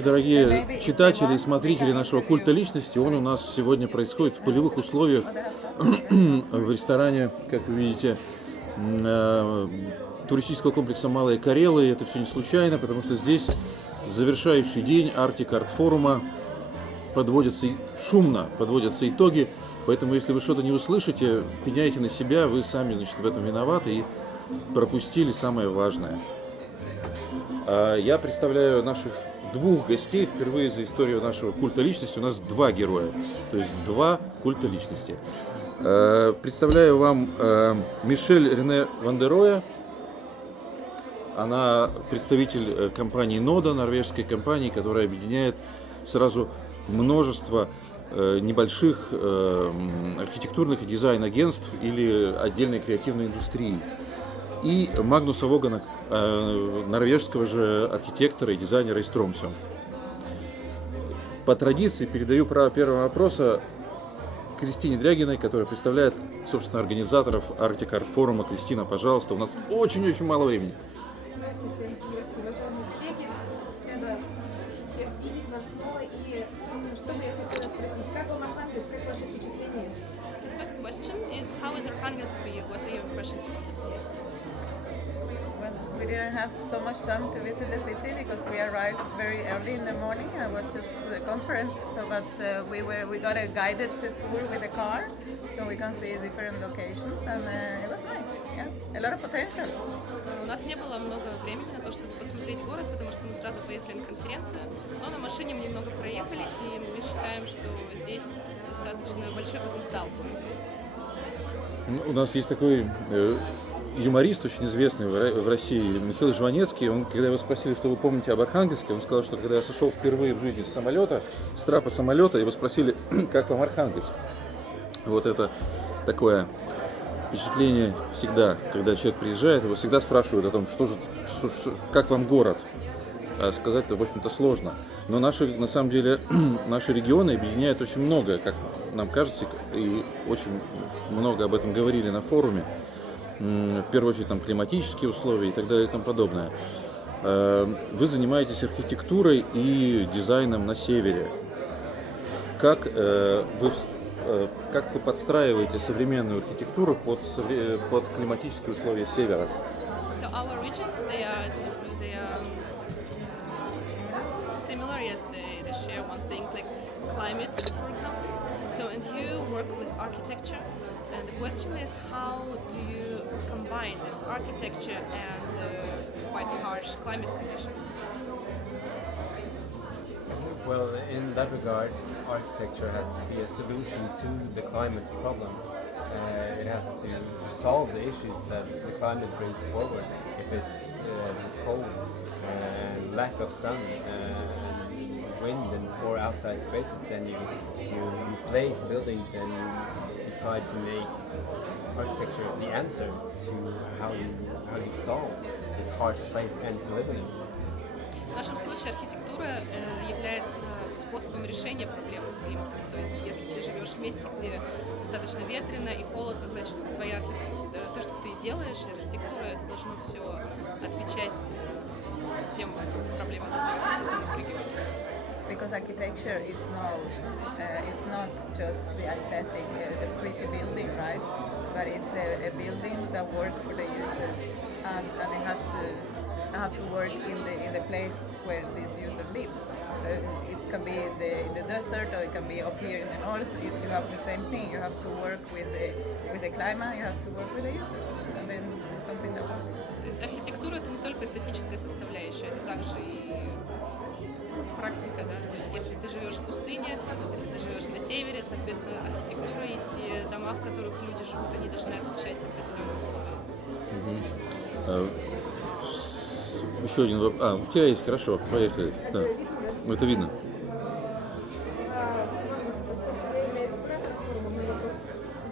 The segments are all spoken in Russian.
Здравствуйте, дорогие читатели и смотрители нашего культа личности. Он у нас сегодня происходит в полевых условиях в ресторане, как вы видите, туристического комплекса «Малые Карелы». Это все не случайно, потому что здесь завершающий день Арктик-Арт-форума. Шумно подводятся итоги. Поэтому, если вы что-то не услышите, пеняйте на себя, вы сами, значит, в этом виноваты и пропустили самое важное. Я представляю наших двух гостей. Впервые за историю нашего культа личности у нас два героя, то есть два культа личности. Представляю вам Мишель Рене Видерое. Она представитель компании Нода, норвежской компании, которая объединяет сразу множество небольших архитектурных и дизайн-агентств или отдельной креативной индустрии. И Магнуса Вогана, норвежского же архитектора и дизайнера из Тромсе. По традиции передаю право первого вопроса Кристине Дрягиной, которая представляет, собственно, организаторов Арктик-Арт-форума. Кристина, пожалуйста, у нас очень-очень мало времени. Здравствуйте, уважаемые коллеги. Рада всех видеть вас снова. И что бы я хотела спросить, как вам Архангельск, как ваши впечатления? So the first question is, how is Arkhangelsk for you? What are your impressions from the city? Well, we didn't have so much time to visit the city because we arrived very early in the morning. I was just to the conference, but we got a guided tour with a car, so we can see different locations, and it was nice. Yeah, a lot of potential. У нас не было много времени на то, чтобы посмотреть город, потому что мы сразу поехали на конференцию, но на машине мы немного проехались, и мы считаем, что здесь достаточно большой потенциал. У нас есть такой юморист, очень известный в России, Михаил Жванецкий. Он, когда его спросили, что вы помните об Архангельске, он сказал, что когда я сошел впервые в жизни с самолета, с трапа самолета, его спросили, как вам Архангельск. Вот это такое впечатление всегда, когда человек приезжает, его всегда спрашивают о том, как вам город. А сказать-то, в общем-то, сложно. Но на самом деле, наши регионы объединяют очень многое, как нам кажется, и очень много об этом говорили на форуме. В первую очередь, там, климатические условия и так далее и тому подобное. Вы занимаетесь архитектурой и дизайном на севере. Как вы подстраиваете современную архитектуру под климатические условия севера? So our regions, they are similar, yes, they share one thing, like climate, for example. So, and you work with architecture, and the question is, how do you combine this architecture and quite harsh climate conditions? Well, in that regard, architecture has to be a solution to the climate problems. It has to solve the issues that the climate brings forward. If it's cold, lack of sun, wind and poor outside spaces, then you place buildings and you try to make architecture the answer to how you solve this harsh place and to live in it. В нашем случае архитектура является способом решения проблемы с климатом. То есть, если ты живешь в месте, где достаточно ветрено и холодно, значит, то, что ты делаешь, архитектура, это должно все отвечать тем проблемам, которые присутствуют в регионе. Because architecture is not just the aesthetic, the pretty building, right? But it's a building that works for the user, and it has to work in the place where this user lives. It can be in the desert, or it can be up here in the north. You have the same thing. You have to work with the climate. You have to work with the users, and then something that works. То есть архитектура — это не только эстетическая составляющая, это также и практика, да. То есть если ты живешь в пустыне, если ты живешь на севере, соответственно, архитектура и те дома, в которых люди живут, они должны отвечать определенным условиям. Еще один вопрос. У тебя есть, хорошо, поехали. Да. Это видно. Магнус, поскольку я являюсь куратором форума, мой вопрос в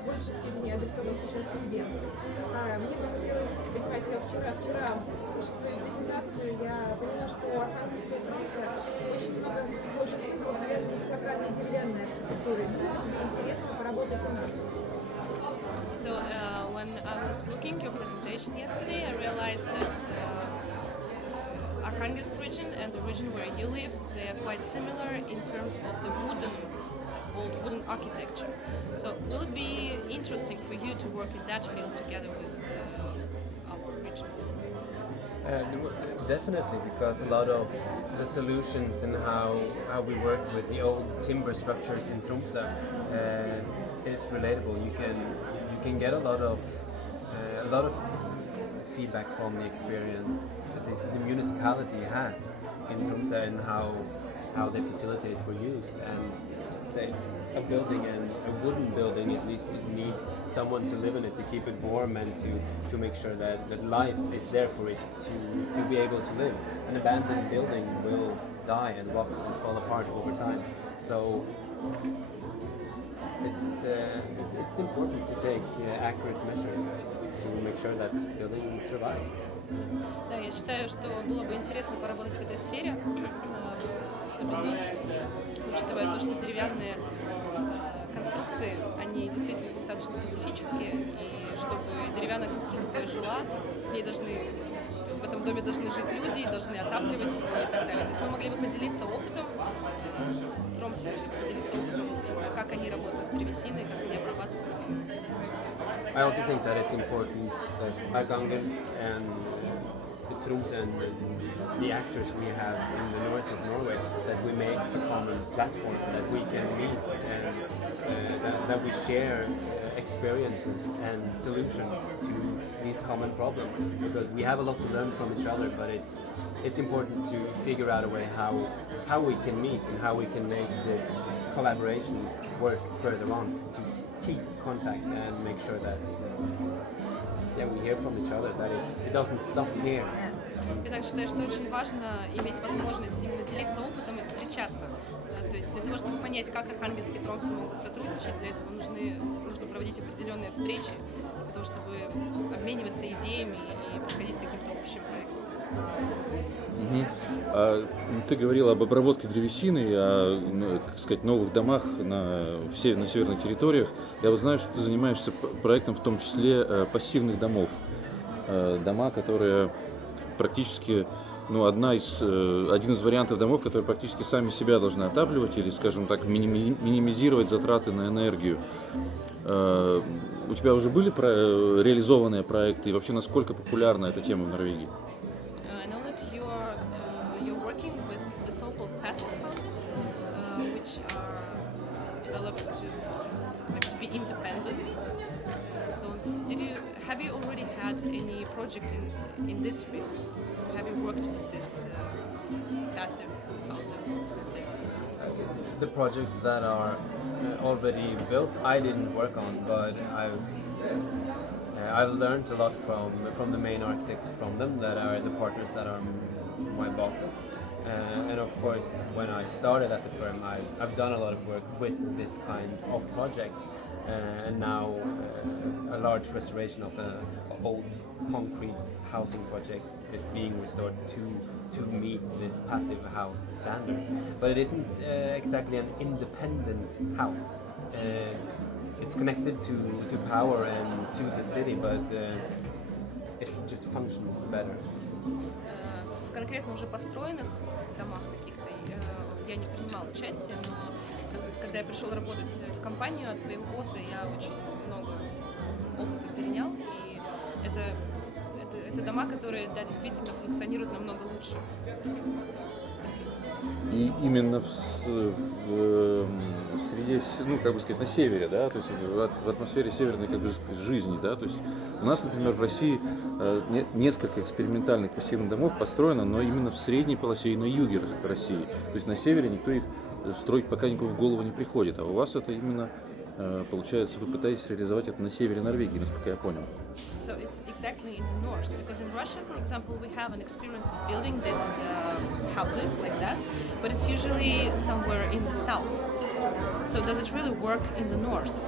большей степени адресован сейчас к тебе. Мне бы хотелось, я вчера, услышав твою презентацию, я поняла, что Архангельск и Тромсе очень много схожих вызовов, связанных с локальной деревянной архитектурой. Было бы тебе интересно поработать у нас? So when I was looking at your presentation yesterday, I realized that Arkhangelsk region and the region where you live, they are quite similar in terms of the old wooden architecture. So will it be interesting for you to work in that field together with our region? Definitely, because a lot of the solutions in how we work with the old timber structures in Tromsø is relatable. You can get a lot of feedback from the experience at least the municipality has in Tromsø and how they facilitate for use. And say a building, and a wooden building, at least it needs someone to live in it, to keep it warm, and to make sure that life is there for it to be able to live. An abandoned building will die and rot and fall apart over time. So it's important to take accurate measures to make sure that building survives. Да, я считаю, что было бы интересно поработать в этой сфере, особенно учитывая то, что деревянные конструкции, они действительно достаточно специфические, и чтобы деревянная конструкция жила, в ней должны, то есть в этом доме должны жить люди, должны отапливать его и так далее. То есть мы могли бы поделиться опытом с Тромсой, поделиться опытом, как они работают с древесиной, как они обрабатывают. I also think that it's important that Arkhangelsk and Tromsø and the actors we have in the north of Norway, that we make a common platform, that we can meet and that we share experiences and solutions to these common problems, because we have a lot to learn from each other, but it's important to figure out a way how we can meet and how we can make this collaboration work further on, to keep contact and make sure that we hear from each other, that it doesn't stop here. Я также считаю, что очень важно иметь возможность именно делиться опытом и встречаться. То есть для того, чтобы понять, как Архангельск и Тромсø могут сотрудничать, для этого нужно проводить определенные встречи, для того, чтобы обмениваться идеями и подходить к каким-то общим проектам. Ты говорила об обработке древесины, о, так сказать, новых домах на северных территориях. Я вот знаю, что ты занимаешься проектом в том числе пассивных домов. Дома, которые практически, один из вариантов домов, которые практически сами себя должны отапливать или, скажем так, минимизировать затраты на энергию. У тебя уже были реализованные проекты, и вообще насколько популярна эта тема в Норвегии? Which are developed to be independent. So, have you already had any project in this field? So, have you worked with this passive houses? The projects that are already built, I didn't work on, but I've learned a lot from the main architects from them, that are the partners that are my bosses. And of course, when I started at the firm, I've done a lot of work with this kind of project, and now a large restoration of an old concrete housing project is being restored to meet this passive house standard. But it isn't exactly an independent house. It's connected to power and to the city, but it just functions better. Конкретно уже построенных домах каких-то я не принимала участие, но когда я пришел работать в компанию от своих боссов, я очень много опыта перенял, и это дома, которые, да, действительно функционируют намного лучше. И именно в среде, на севере, да, то есть в атмосфере северной жизни, да, то есть у нас, например, в России несколько экспериментальных пассивных домов построено, но именно в средней полосе и на юге России, то есть на севере никто их строить пока никому в голову не приходит, а у вас это именно, получается, вы пытаетесь реализовать это на севере Норвегии, насколько я понял. So it's exactly in the north, because in Russia, for example, we have an experience of building these houses like that, but it's usually somewhere in the south. So does it really work in the north?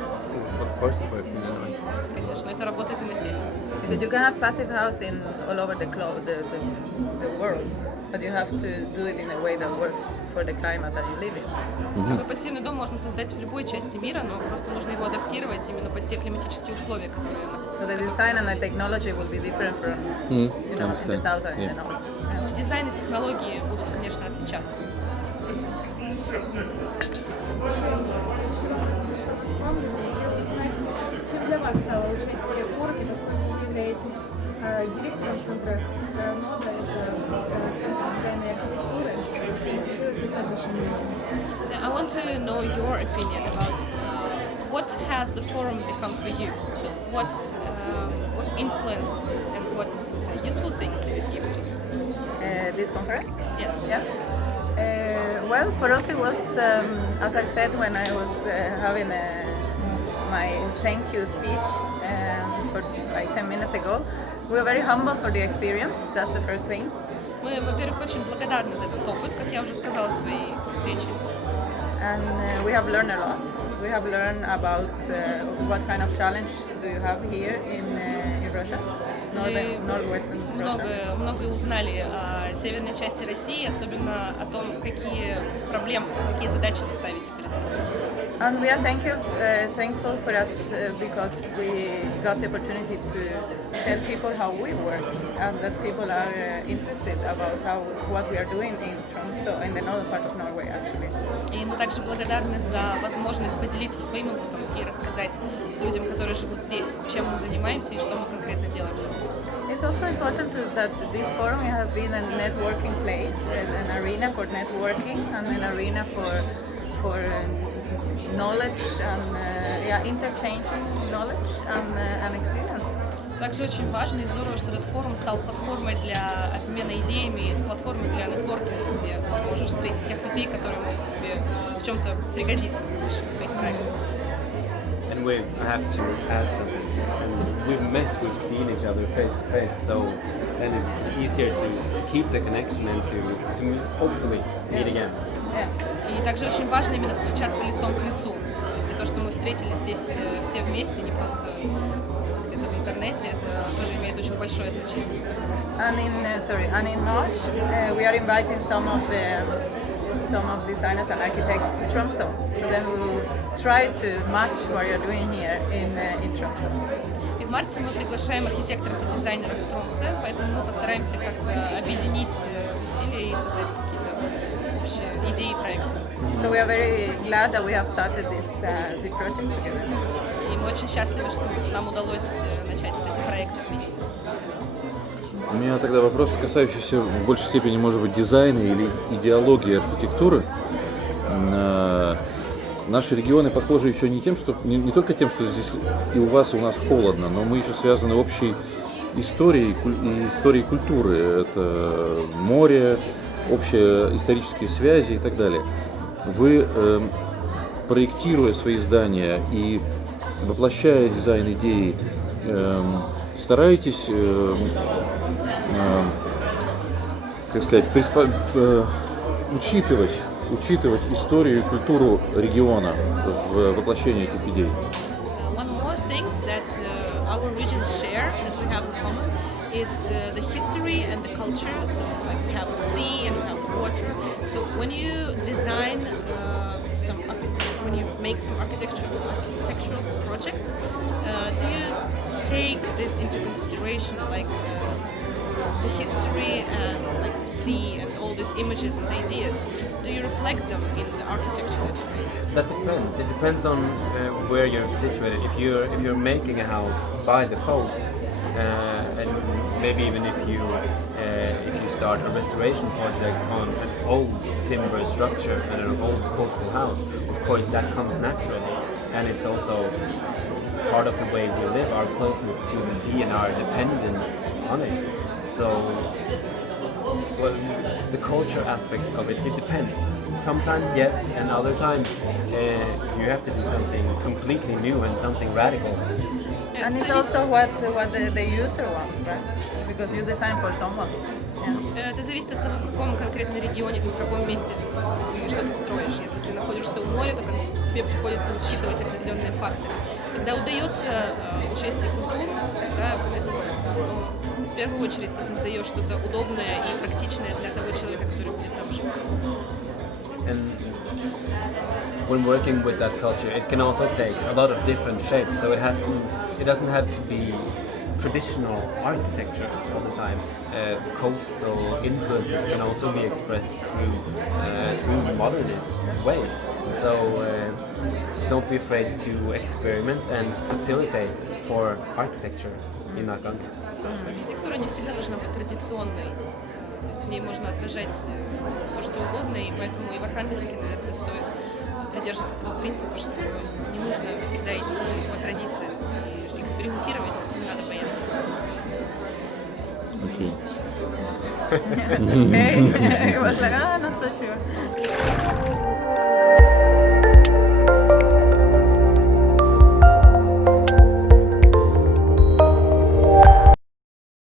Of course it works in the north. Конечно, это работает и на севере. Because you can have passive house all over the world. but you have to do it in a way that works for the climate that you live in. Такой пассивный дом можно создать в любой части мира, но просто нужно его адаптировать именно под те климатические условия, которые So the design and the technology will be different from in the south and in the north. дизайн и технологии будут, конечно, отличаться. Мишель, следующий вопрос адресован к вам. Я хотела узнать, чем для вас стало участие в форуме, поскольку вы являетесь директором Центра МОДА, это Центр дизайна и архитектуры. Хотелось узнать ваше мнение. So I want to know your opinion about what has the forum become for you. So what influence and what useful things did it give to you? This conference? Yes. Yeah. Well, for us it was, as I said when I was having my thank you speech for like 10 minutes ago, we were very humble for the experience. That's the first thing. Мы, во-первых, очень благодарны за этот опыт, как я уже сказала в своей речи. And we have learned a lot. We have learned about what kind of challenge do you have here in Russia, northwestern Russia. Многое узнали о северной части России, особенно о том, какие проблемы, какие задачи вы ставите перед собой. And we are thankful for that because we got the opportunity to tell people how we work and that people are interested about what we are doing in Tromsø, in the northern part of Norway actually. И мы также благодарны за возможность поделиться своим опытом и рассказать людям, которые живут здесь, чем мы занимаемся и что мы конкретно делаем в Тромсе. It's also important that this forum has been a networking place, an arena for networking and an arena for knowledge and interchanging knowledge and experience. Также очень важно и здорово, что этот форум стал платформой для обмена идеями, платформой для нетворкинга, где ты можешь встретить тех людей, которые могут тебе в чем-то пригодиться в твоих проектах. And I have to add something. And we've seen each other face to face, so then it's easier to keep the connection and to hopefully meet again. И также очень важно именно встречаться лицом к лицу. То есть и то, что мы встретились здесь все вместе, не просто где-то в интернете, это тоже имеет очень большое значение. And in March we are inviting some of designers and architects to Tromsø. So then we will try to match what you're doing here in Tromsø. И в марте мы приглашаем архитекторов и дизайнеров в Тромсе, поэтому мы постараемся как-то объединить усилия и создать какие-то общие идеи и проекты. So we are very glad that we have started this project together. И мы очень счастливы, что нам удалось начать вот эти проекты вместе. У меня тогда вопрос, касающийся в большей степени, может быть, дизайна или идеологии архитектуры. Наши регионы похожи еще не не только тем, что здесь и у вас, и у нас холодно, но мы еще связаны общей историей и историей культуры. Это море, общие исторические связи и так далее. Вы, проектируя свои здания и воплощая дизайн идеи, стараетесь, как сказать, учитывать историю и культуру региона в воплощении этих идей. One more thing that our regions share that we have in common is the history and the culture. So it's like we have the sea and we have the water. So when you design when you make some architectural projects, do you take this into consideration, like the history and like the sea and all these images and ideas? Do you reflect them in the architecture that you make? That depends. It depends on where you're situated. If you're making a house by the coast, and maybe even if you start a restoration project on an old timber structure and an old coastal house, of course that comes naturally, and it's also part of the way we live, our closeness to the sea and our dependence on it. So, well, the culture aspect of it depends. Sometimes yes, and other times you have to do something completely new and something radical. And it's also what the user wants, right? Because you design for someone. Yeah. Это зависит от того, в каком конкретном регионе, то есть в каком месте ты что-то строишь. Если ты находишься у моря, то тебе приходится учитывать определенные факторы. Когда удается участие в культуре, да, это, в первую очередь ты создаешь что-то удобное и практичное для того человека, который будет там жить. And when working with that culture, it can also take a lot of different shapes. So it doesn't have to be traditional architecture all the time. Coastal influences can also be expressed through modernist ways. So don't be afraid to experiment and facilitate for architecture in Archangelsk. Архитектура не всегда должна быть традиционной. То есть в ней можно отражать все, что угодно, и поэтому и в Архангельске, наверное, стоит придерживаться того принципа, что не нужно всегда идти по традициям. И экспериментировать не надо бояться. Окей. Okay. It was like, not so sure.